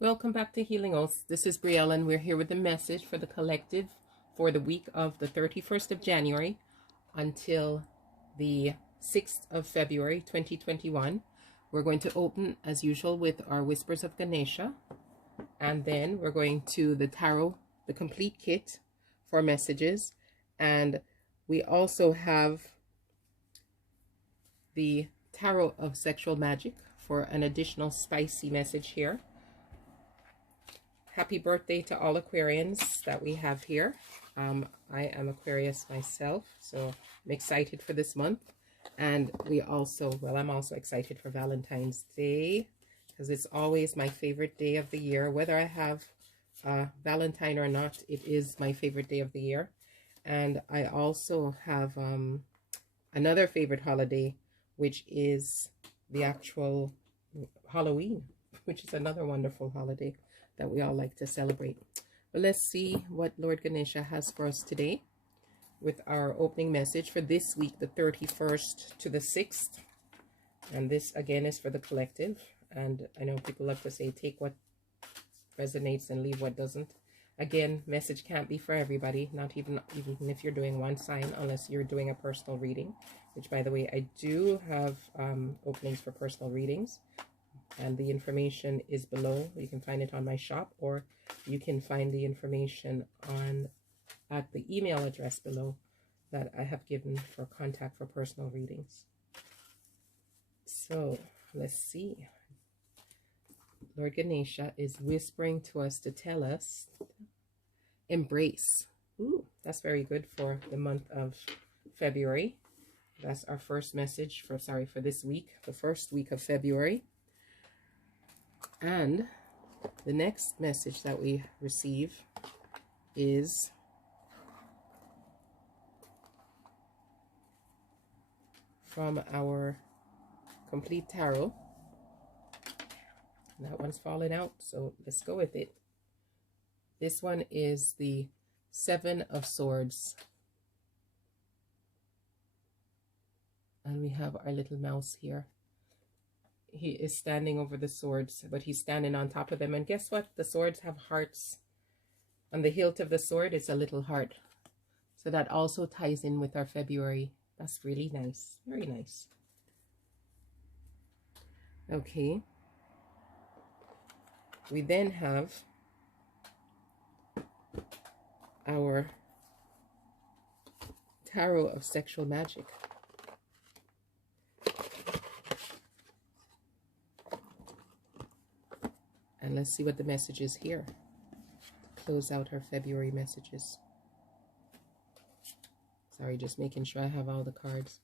Welcome back to Healing Oaths. This is Briel, and we're here with the message for the collective for the week of the 31st of January until the 6th of February 2021. We're going to open, as usual, with our Whispers of Ganesha, and then we're going to the Tarot, the complete kit for messages, and we also have the Tarot of Sexual Magic for an additional spicy message here. Happy birthday to all Aquarians that we have here. I am Aquarius myself, so I'm excited for this month. And we also, well, I'm also excited for Valentine's Day, because it's always my favorite day of the year. Whether I have Valentine or not, it is my favorite day of the year. And I also have another favorite holiday, which is the actual Halloween, which is another wonderful holiday that we all like to celebrate. But let's see what Lord Ganesha has for us today with our opening message for this week, the 31st to the 6th. And this again is for the collective. And I know people love to say, take what resonates and leave what doesn't. Again, message can't be for everybody, not even if you're doing one sign, unless you're doing a personal reading, which, by the way, I do have openings for personal readings. And the information is below. You can find it on my shop, or you can find the information at the email address below that I have given for contact for personal readings. So let's see. Lord Ganesha is whispering to us to tell us, embrace. Ooh, that's very good for the month of February. That's our first message for this week, the first week of February. And the next message that we receive is from our complete tarot. That one's fallen out, so let's go with it. This one is the Seven of Swords. And we have our little mouse here. He is standing over the swords, but he's standing on top of them. And guess what? The swords have hearts. On the hilt of the sword is a little heart. So that also ties in with our February. That's really nice. Very nice. Okay. We then have our Tarot of Sexual Magic. And let's see what the message is here to close out our February messages. Sorry, just making sure I have all the cards,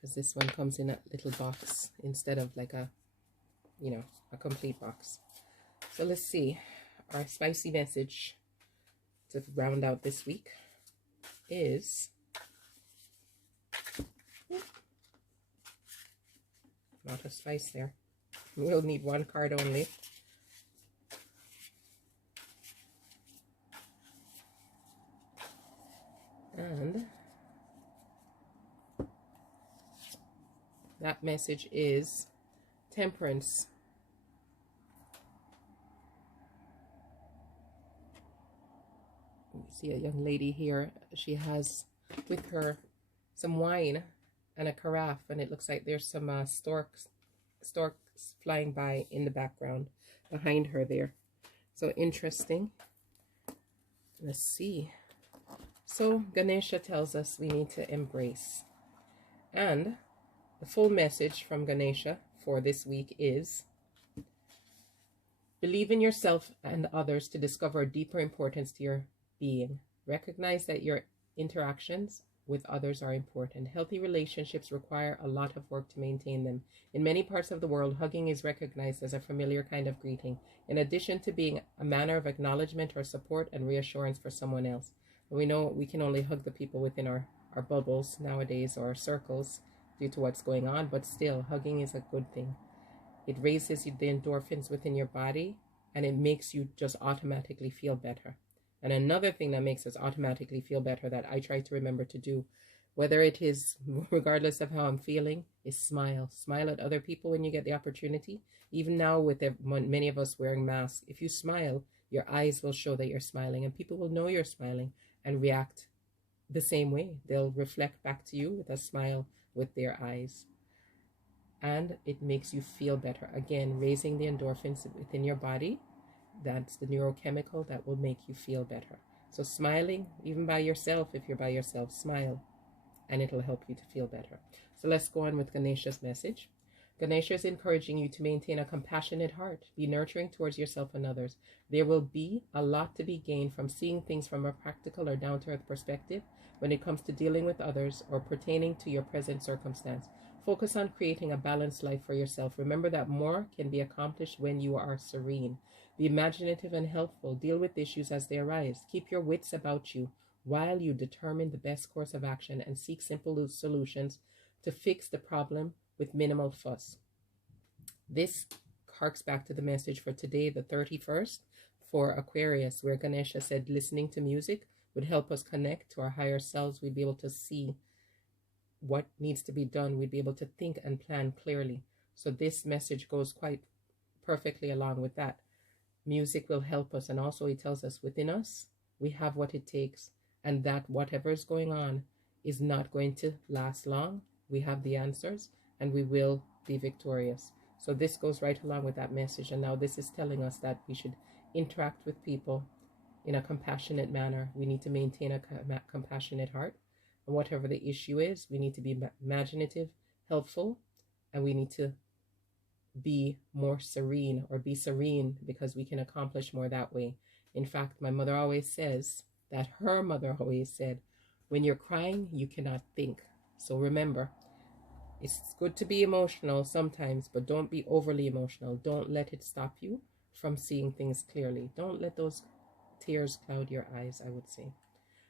because this one comes in a little box instead of like a, a complete box. So let's see. Our spicy message to round out this week is, not a spice there. We'll need one card only. And that message is Temperance. You see a young lady here. She has with her some wine and a carafe, and it looks like there's some storks flying by in the background behind her there. So interesting. Let's see. So Ganesha tells us we need to embrace. And the full message from Ganesha for this week is, believe in yourself and others to discover a deeper importance to your being. Recognize that your interactions with others are important. Healthy relationships require a lot of work to maintain them. In many parts of the world, hugging is recognized as a familiar kind of greeting, in addition to being a manner of acknowledgement or support and reassurance for someone else. We know we can only hug the people within our bubbles nowadays, or our circles, due to what's going on, but still, hugging is a good thing. It raises the endorphins within your body, and it makes you just automatically feel better. And another thing that makes us automatically feel better that I try to remember to do whether it is, regardless of how I'm feeling, is smile. Smile at other people when you get the opportunity. Even now with many of us wearing masks, if you smile, your eyes will show that you're smiling, and people will know you're smiling and react the same way. They'll reflect back to you with a smile with their eyes. And it makes you feel better. Again, raising the endorphins within your body. That's the neurochemical that will make you feel better. So smiling, even by yourself, if you're by yourself, smile, and it'll help you to feel better. So let's go on with Ganesha's message. Ganesha is encouraging you to maintain a compassionate heart. Be nurturing towards yourself and others. There will be a lot to be gained from seeing things from a practical or down-to-earth perspective when it comes to dealing with others or pertaining to your present circumstance. Focus on creating a balanced life for yourself. Remember that more can be accomplished when you are serene. Be imaginative and helpful. Deal with issues as they arise. Keep your wits about you while you determine the best course of action and seek simple solutions to fix the problem with minimal fuss. This harks back to the message for today, the 31st, for Aquarius, where Ganesha said listening to music would help us connect to our higher selves. We'd be able to see what needs to be done. We'd be able to think and plan clearly. So this message goes quite perfectly along with that. Music will help us, and also he tells us within us we have what it takes, and that whatever is going on is not going to last long. We have the answers, and we will be victorious. So this goes right along with that message. And now this is telling us that we should interact with people in a compassionate manner. We need to maintain a compassionate heart. And whatever the issue is, we need to be imaginative, helpful, and we need to be more serene, or be serene, because we can accomplish more that way. In fact, my mother always says that her mother always said, when you're crying, you cannot think. So remember, it's good to be emotional sometimes, but don't be overly emotional. Don't let it stop you from seeing things clearly. Don't let those tears cloud your eyes, I would say.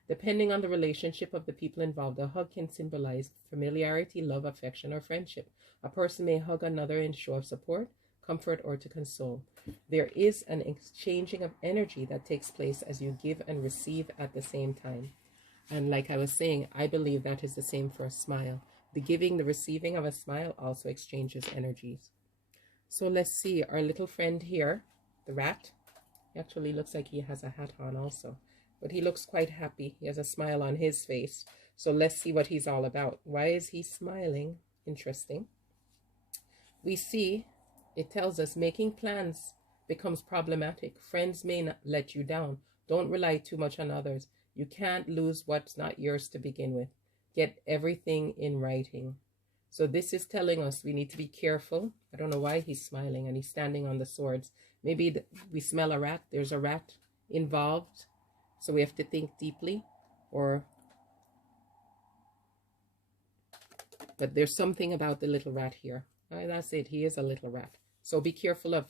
Depending on the relationship of the people involved, a hug can symbolize familiarity, love, affection, or friendship. A person may hug another in show of support, comfort, or to console. There is an exchanging of energy that takes place as you give and receive at the same time. And like I was saying, I believe that is the same for a smile. The giving, the receiving of a smile also exchanges energies. So let's see, our little friend here, the rat, he actually looks like he has a hat on also. But he looks quite happy. He has a smile on his face. So let's see what he's all about. Why is he smiling? Interesting. We see, it tells us making plans becomes problematic. Friends may not let you down. Don't rely too much on others. You can't lose what's not yours to begin with. Get everything in writing. So this is telling us we need to be careful. I don't know why he's smiling and he's standing on the swords. Maybe we smell a rat. There's a rat involved. So we have to think deeply, but there's something about the little rat here. That's it. He is a little rat. So be careful.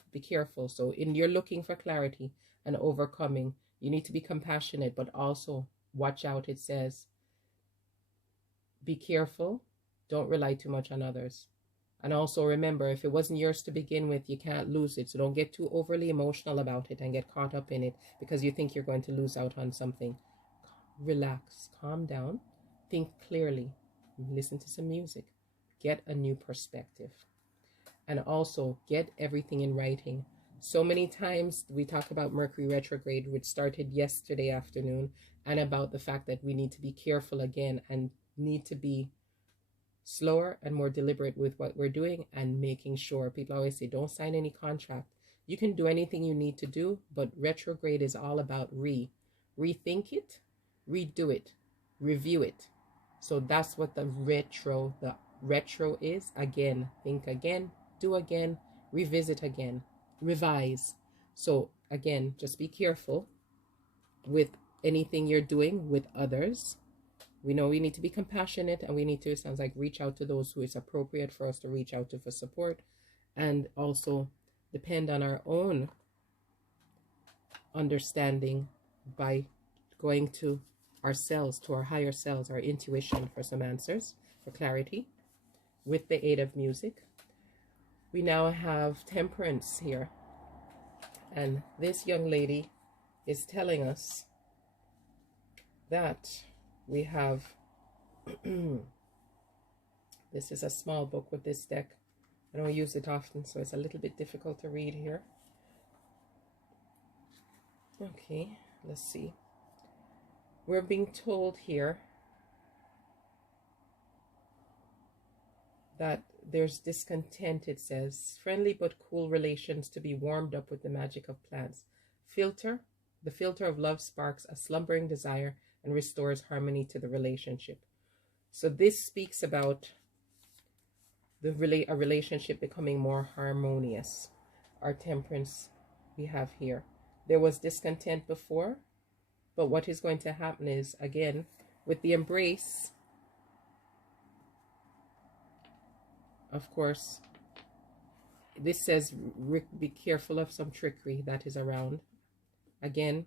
So you're looking for clarity and overcoming, you need to be compassionate, but also watch out. It says, be careful. Don't rely too much on others. And also remember, if it wasn't yours to begin with, you can't lose it. So don't get too overly emotional about it and get caught up in it because you think you're going to lose out on something. Relax, calm down, think clearly, listen to some music, get a new perspective. And also get everything in writing. So many times we talk about Mercury retrograde, which started yesterday afternoon, and about the fact that we need to be careful again and need to be slower and more deliberate with what we're doing and making sure. People always say, don't sign any contract. You can do anything you need to do, but retrograde is all about rethink it, redo it, review it. So that's what the retro is. Again, think again, do again, revisit again, revise. So again, just be careful with anything you're doing with others. We know we need to be compassionate, and we need to, it sounds like, reach out to those who it's appropriate for us to reach out to for support, and also depend on our own understanding by going to ourselves, to our higher selves, our intuition for some answers, for clarity, with the aid of music. We now have Temperance here, and this young lady is telling us that we have This is a small book with this deck. I don't use it often, so it's a little bit difficult to read here. Okay, let's see. We're being told here that there's discontent, it says. Friendly but cool relations to be warmed up with the magic of plants. The filter of love sparks a slumbering desire and restores harmony to the relationship. So this speaks about a relationship becoming more harmonious. Our temperance we have here. There was discontent before, but what is going to happen is, again, with the embrace, of course, this says be careful of some trickery that is around. Again,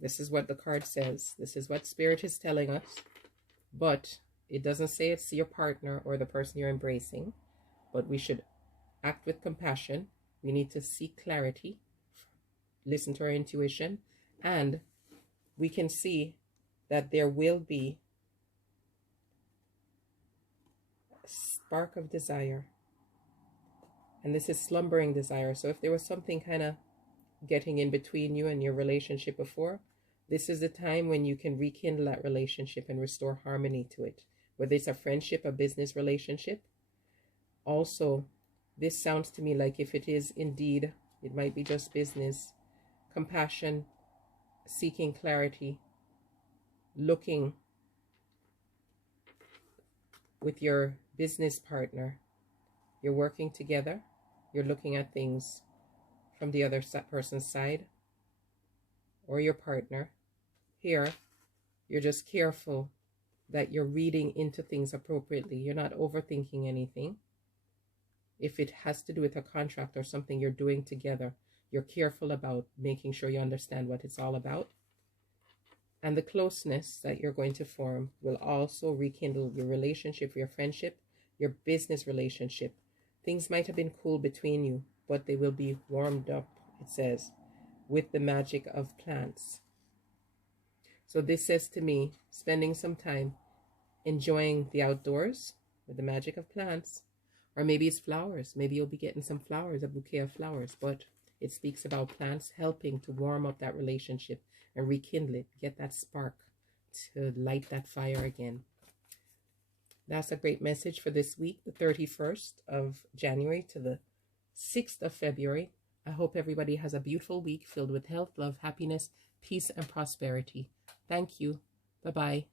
this is what the card says. This is what Spirit is telling us. But it doesn't say it's your partner or the person you're embracing. But we should act with compassion. We need to seek clarity. Listen to our intuition. And we can see that there will be a spark of desire. And this is slumbering desire. So if there was something kind of getting in between you and your relationship before, this is the time when you can rekindle that relationship and restore harmony to it, whether it's a friendship, a business relationship. Also, this sounds to me like if it is indeed, it might be just business, compassion, seeking clarity, looking with your business partner, you're working together, you're looking at things from the other person's side, or your partner. Here, you're just careful that you're reading into things appropriately. You're not overthinking anything. If it has to do with a contract or something you're doing together, you're careful about making sure you understand what it's all about. And the closeness that you're going to form will also rekindle your relationship, your friendship, your business relationship. Things might have been cool between you, but they will be warmed up, it says, with the magic of plants. So this says to me, spending some time enjoying the outdoors with the magic of plants, or maybe it's flowers. Maybe you'll be getting some flowers, a bouquet of flowers, but it speaks about plants helping to warm up that relationship and rekindle it, get that spark to light that fire again. That's a great message for this week, the 31st of January to the 6th of February. I hope everybody has a beautiful week filled with health, love, happiness, peace, and prosperity. Thank you. Bye-bye.